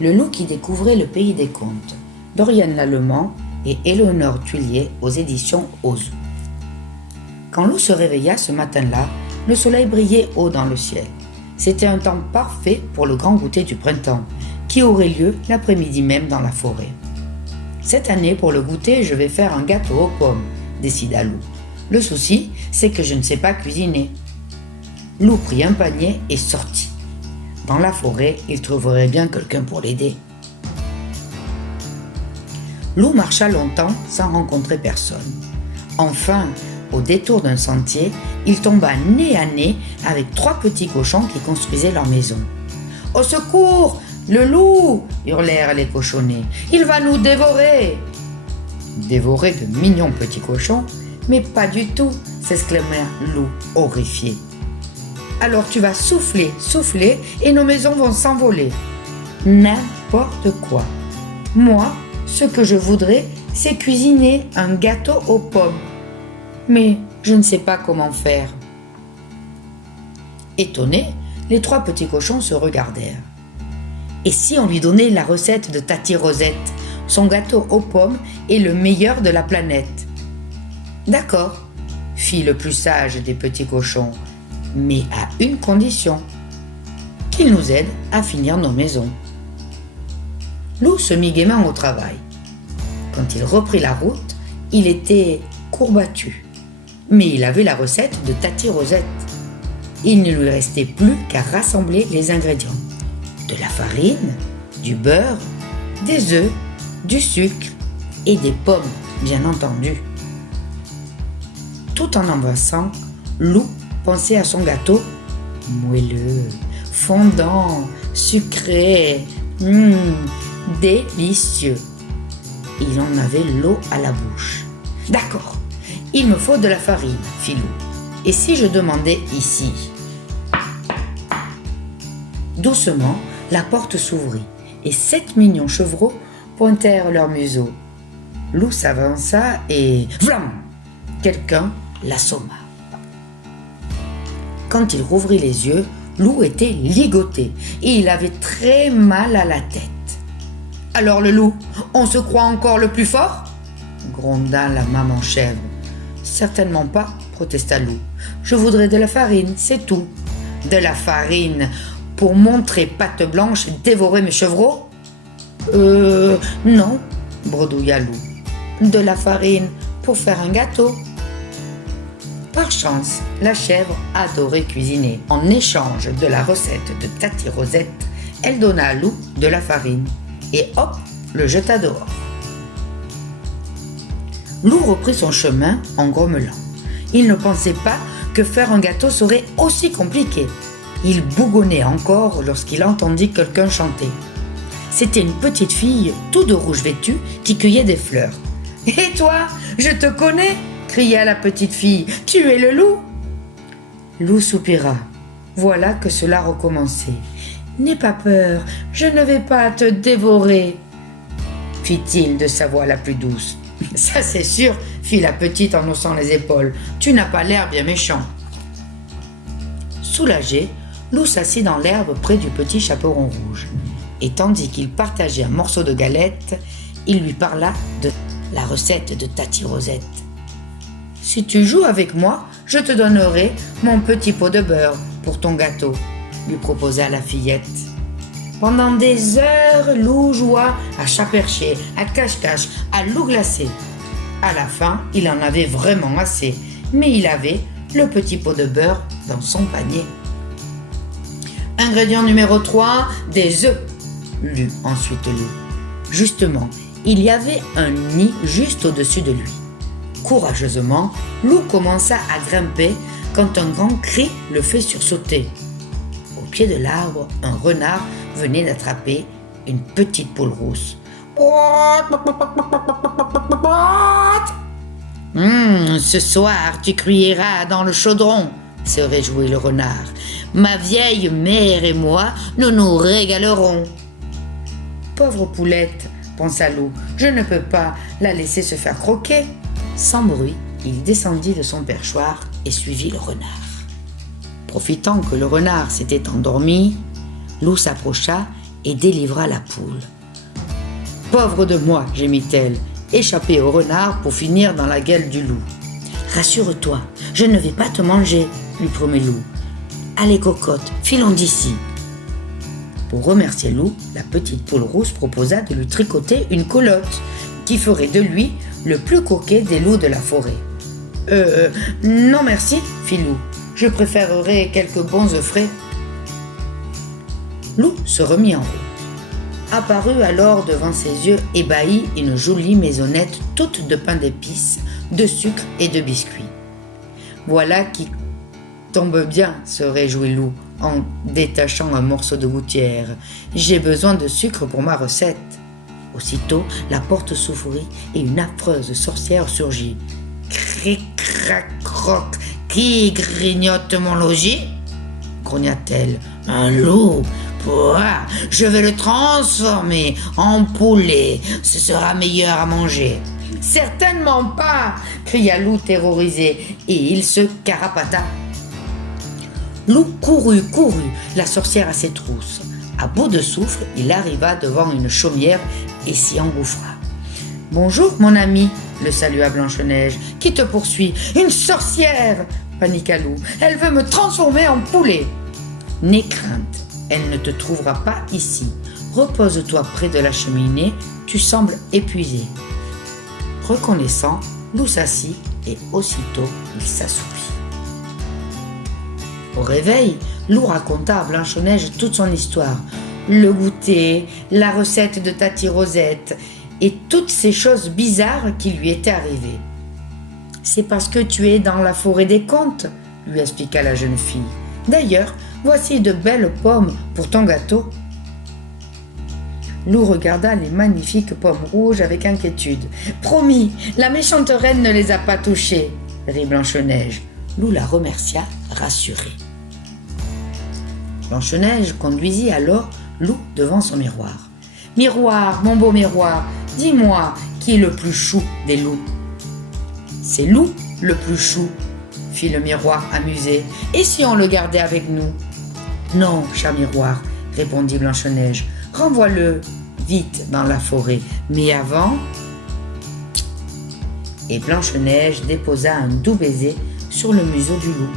Le loup qui découvrait le pays des contes, d'Oriane Lallemand et Éléonore Tuillier aux éditions Ozu. Quand Lou se réveilla ce matin-là, le soleil brillait haut dans le ciel. C'était un temps parfait pour le grand goûter du printemps, qui aurait lieu l'après-midi même dans la forêt. Cette année, pour le goûter, je vais faire un gâteau aux pommes, décida Lou. Le souci, c'est que je ne sais pas cuisiner. Lou prit un panier et sortit. Dans la forêt, il trouverait bien quelqu'un pour l'aider. Lou marcha longtemps sans rencontrer personne. Enfin, au détour d'un sentier, il tomba nez à nez avec 3 petits cochons qui construisaient leur maison. « Au secours, le loup !» hurlèrent les cochonnets. « Il va nous dévorer !» Dévorer de mignons petits cochons, mais pas du tout, s'exclama Lou, horrifié. « Alors tu vas souffler, souffler, et nos maisons vont s'envoler. » N'importe quoi. Moi, ce que je voudrais, c'est cuisiner un gâteau aux pommes. Mais je ne sais pas comment faire. Étonnés, les 3 petits cochons se regardèrent. Et si on lui donnait la recette de Tati Rosette, son gâteau aux pommes est le meilleur de la planète? D'accord, fit le plus sage des petits cochons, mais à une condition, qu'il nous aide à finir nos maisons. Lou se mit gaiement au travail. Quand il reprit la route, il était courbattu. Mais il avait la recette de Tati Rosette. Il ne lui restait plus qu'à rassembler les ingrédients. De la farine, du beurre, des œufs, du sucre et des pommes, bien entendu. Tout en embrassant, Lou pensait à son gâteau moelleux, fondant, sucré, délicieux. Il en avait l'eau à la bouche. D'accord, il me faut de la farine, fit Lou. Et si je demandais ici? Doucement, la porte s'ouvrit et 7 mignons chevreaux pointèrent leur museau. Lou s'avança et vlam! Quelqu'un l'assomma. Quand il rouvrit les yeux, Lou était ligoté et il avait très mal à la tête. « Alors le loup, on se croit encore le plus fort ?» gronda la maman chèvre. « Certainement pas, » protesta Lou. « Je voudrais de la farine, c'est tout. »« De la farine pour montrer patte blanche et dévorer mes chevreaux ?»« Non, » bredouilla Lou. « De la farine pour faire un gâteau. » Par chance, la chèvre adorait cuisiner. En échange de la recette de Tati Rosette, elle donna à Lou de la farine. Et hop, le jeta dehors. Lou reprit son chemin en grommelant. Il ne pensait pas que faire un gâteau serait aussi compliqué. Il bougonnait encore lorsqu'il entendit quelqu'un chanter. C'était une petite fille, toute de rouge vêtue, qui cueillait des fleurs. « Et toi, je te connais !» cria la petite fille. « Tu es le loup !» Lou soupira. Voilà que cela recommençait. « N'aie pas peur, je ne vais pas te dévorer, » fit-il de sa voix la plus douce. « Ça c'est sûr, » fit la petite en haussant les épaules. « Tu n'as pas l'air bien méchant. » Soulagé, Lou s'assit dans l'herbe près du petit chaperon rouge. Et tandis qu'il partageait un morceau de galette, il lui parla de la recette de Tati Rosette. « Si tu joues avec moi, je te donnerai mon petit pot de beurre pour ton gâteau, » lui proposa la fillette. Pendant des heures, Lou joua à chat perché, à cache-cache, à loup glacé. À la fin, il en avait vraiment assez, mais il avait le petit pot de beurre dans son panier. Ingrédient numéro 3, des œufs, lut ensuite Lou. Justement, il y avait un nid juste au-dessus de lui. Courageusement, Lou commença à grimper quand un grand cri le fit sursauter. Au pied de l'arbre, un renard venait d'attraper une petite poule rousse. Ce soir, tu crieras dans le chaudron, se réjouit le renard. Ma vieille mère et moi, nous nous régalerons. Pauvre poulette, pensa Lou, je ne peux pas la laisser se faire croquer. Sans bruit, il descendit de son perchoir et suivit le renard. Profitant que le renard s'était endormi, Lou s'approcha et délivra la poule. « Pauvre de moi, gémit-elle, échappée au renard pour finir dans la gueule du loup. »« Rassure-toi, je ne vais pas te manger, » lui promet Loup. « Allez, cocotte, filons d'ici. » Pour remercier Loup, la petite poule rousse proposa de lui tricoter une culotte qui ferait de lui le plus coquet des loups de la forêt. Non merci, fit Loup. Je préférerais quelques bons œufs frais. Loup se remit en route. Apparut alors devant ses yeux ébahis une jolie maisonnette toute de pain d'épices, de sucre et de biscuits. Voilà qui tombe bien, se réjouit Loup en détachant un morceau de gouttière. J'ai besoin de sucre pour ma recette. Aussitôt, la porte s'ouvrit et une affreuse sorcière surgit. Cric, crac, croc, qui grignote mon logis? Grogna-t-elle. Un loup? Pouah, je vais le transformer en poulet, ce sera meilleur à manger. Certainement pas, cria Loup terrorisé, et il se carapata. Loup courut, la sorcière à ses trousses. À bout de souffle, il arriva devant une chaumière et s'y engouffra. « Bonjour, mon ami !» le salua Blanche-Neige. « Qui te poursuit ?»« Une sorcière !» paniqua Loup. « Elle veut me transformer en poulet !»« N'aie crainte, elle ne te trouvera pas ici. Repose-toi près de la cheminée, tu sembles épuisé. » Reconnaissant, Loup s'assit et aussitôt il s'assoupit. Au réveil, Loup raconta à Blanche-Neige toute son histoire. Le goûter, la recette de Tati Rosette et toutes ces choses bizarres qui lui étaient arrivées. « C'est parce que tu es dans la forêt des contes, » lui expliqua la jeune fille. « D'ailleurs, voici de belles pommes pour ton gâteau. » Loup regarda les magnifiques pommes rouges avec inquiétude. « Promis, la méchante reine ne les a pas touchées, » rit Blanche-Neige. Loup la remercia, rassurée. Blanche-Neige conduisit alors Loup devant son miroir. « Miroir, mon beau miroir, dis-moi qui est le plus chou des loups. »« C'est Loup le plus chou, » fit le miroir amusé. « Et si on le gardait avec nous ?»« Non, cher miroir, » répondit Blanche-Neige. « Renvoie-le vite dans la forêt. Mais avant... » Et Blanche-Neige déposa un doux baiser sur le museau du loup,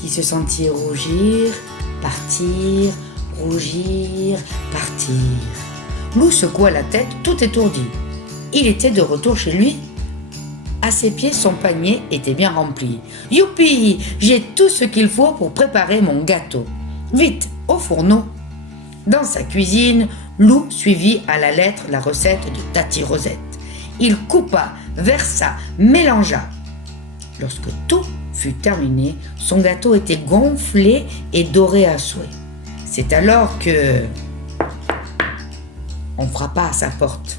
qui se sentit rougir, partir, rougir, partir. Loup secoua la tête tout étourdi. Il était de retour chez lui. À ses pieds, son panier était bien rempli. « Youpi, j'ai tout ce qu'il faut pour préparer mon gâteau. Vite, au fourneau !» Dans sa cuisine, Loup suivit à la lettre la recette de Tati Rosette. Il coupa, versa, mélangea. Lorsque tout fut terminé, son gâteau était gonflé et doré à souhait. C'est alors que... on frappa à sa porte.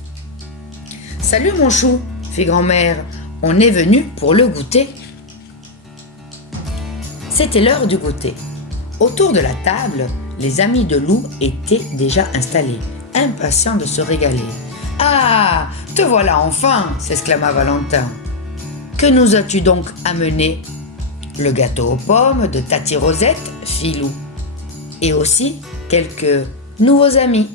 « Salut mon chou, fit grand-mère, on est venu pour le goûter. » C'était l'heure du goûter. Autour de la table, les amis de Loup étaient déjà installés, impatients de se régaler. « Ah, te voilà enfin !» s'exclama Valentin. « Que nous as-tu donc amené ?»« Le gâteau aux pommes de Tati Rosette, fit Loup. Et aussi quelques nouveaux amis. »